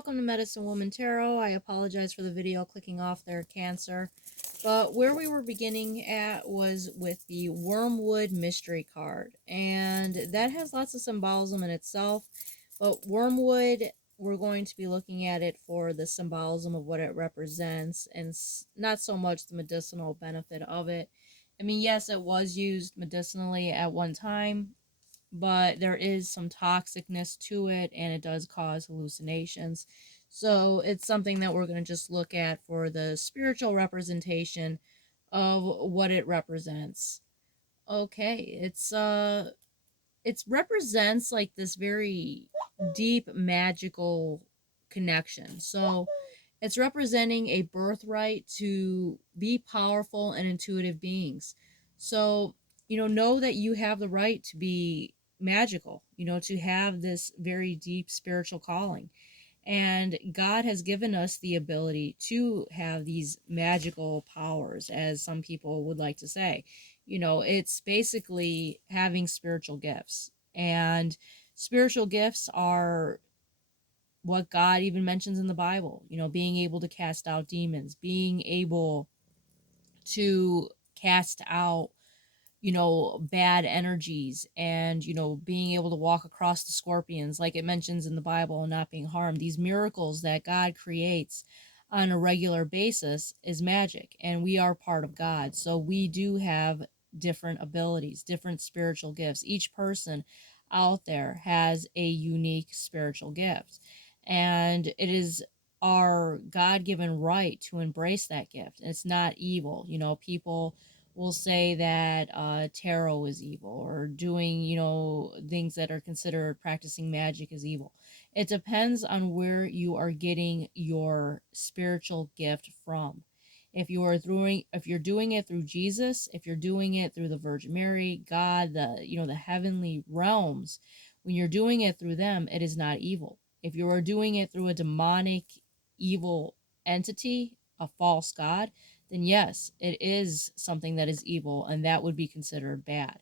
welcome to Medicine Woman Tarot. I apologize for the video clicking off there, Cancer. But where we were beginning at was with the Wormwood Mystery card. And that has lots of symbolism in itself. But Wormwood, we're going to be looking at it for the symbolism of what it represents and not so much the medicinal benefit of it. I mean, yes, it was used medicinally at one time, but there is some toxicness to it and it does cause hallucinations. So it's something that we're going to just look at for the spiritual representation of what it represents. Okay, it represents like this very deep magical connection. So it's representing a birthright to be powerful and intuitive beings. So, know that you have the right to be magical, to have this very deep spiritual calling. And God has given us the ability to have these magical powers, as some people would like to say. It's basically having spiritual gifts. And spiritual gifts are what God even mentions in the Bible, being able to cast out demons, being able to cast out, bad energies, and, being able to walk across the scorpions, like it mentions in the Bible, and not being harmed. These miracles that God creates on a regular basis is magic, and we are part of God. So we do have different abilities, different spiritual gifts. Each person out there has a unique spiritual gift, and it is our God-given right to embrace that gift. It's not evil. People will say that tarot is evil, or doing, things that are considered practicing magic is evil. It depends on where you are getting your spiritual gift from. If you're doing it through Jesus, if you're doing it through the Virgin Mary, God, the heavenly realms, when you're doing it through them, it is not evil. If you are doing it through a demonic, evil entity, a false god, then yes, it is something that is evil, and that would be considered bad.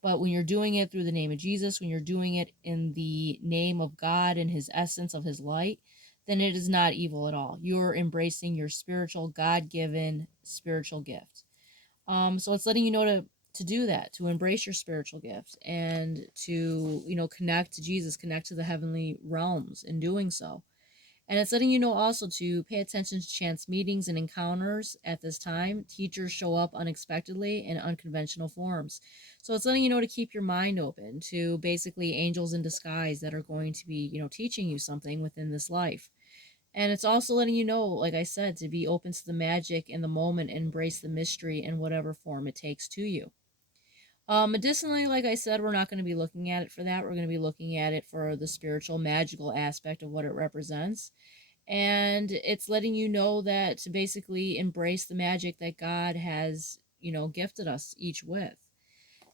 But when you're doing it through the name of Jesus, when you're doing it in the name of God and his essence of his light, then it is not evil at all. You're embracing your spiritual, God-given spiritual gift. So it's letting you know to do that, to embrace your spiritual gift, and to, connect to Jesus, connect to the heavenly realms in doing so. And it's letting you know also to pay attention to chance meetings and encounters at this time. Teachers show up unexpectedly in unconventional forms. So it's letting you know to keep your mind open to basically angels in disguise that are going to be, teaching you something within this life. And it's also letting you know, like I said, to be open to the magic in the moment and embrace the mystery in whatever form it takes to you. Medicinally, like I said, we're not going to be looking at it for that. We're going to be looking at it for the spiritual, magical aspect of what it represents. And it's letting you know that to basically embrace the magic that God has, gifted us each with.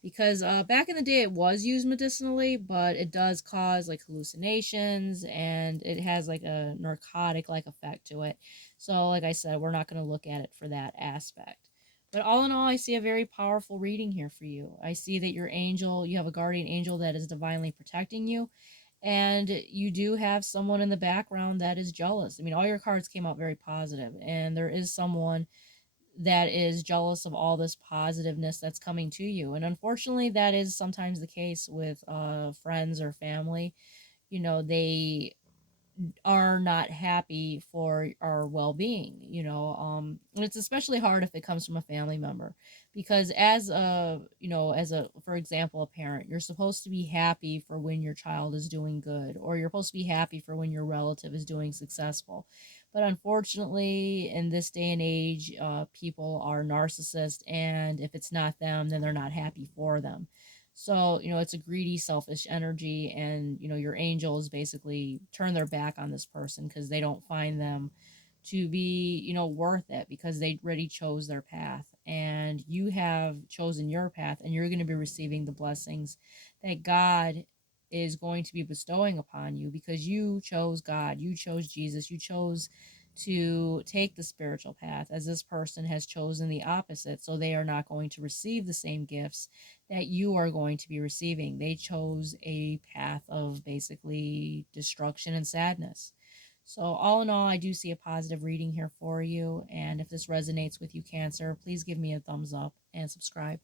Because back in the day, it was used medicinally, but it does cause like hallucinations, and it has like a narcotic like effect to it. So, like I said, we're not going to look at it for that aspect. But all in all, I see a very powerful reading here for you. I see that your angel, you have a guardian angel that is divinely protecting you, and you do have someone in the background that is jealous. I mean, all your cards came out very positive, and there is someone that is jealous of all this positiveness that's coming to you. And unfortunately, that is sometimes the case with friends or family. They are not happy for our well-being, and it's especially hard if it comes from a family member, because as a, for example, a parent, you're supposed to be happy for when your child is doing good, or you're supposed to be happy for when your relative is doing successful. But unfortunately, in this day and age, people are narcissists, and if it's not them, then they're not happy for them. So, it's a greedy, selfish energy, and, your angels basically turn their back on this person because they don't find them to be, worth it, because they already chose their path, and you have chosen your path, and you're going to be receiving the blessings that God is going to be bestowing upon you, because you chose God, you chose Jesus, you chose to take the spiritual path, as this person has chosen the opposite. So they are not going to receive the same gifts that you are going to be receiving. They chose a path of basically destruction and sadness. So, all in all, I do see a positive reading here for you. And if this resonates with you, Cancer, please give me a thumbs up and subscribe.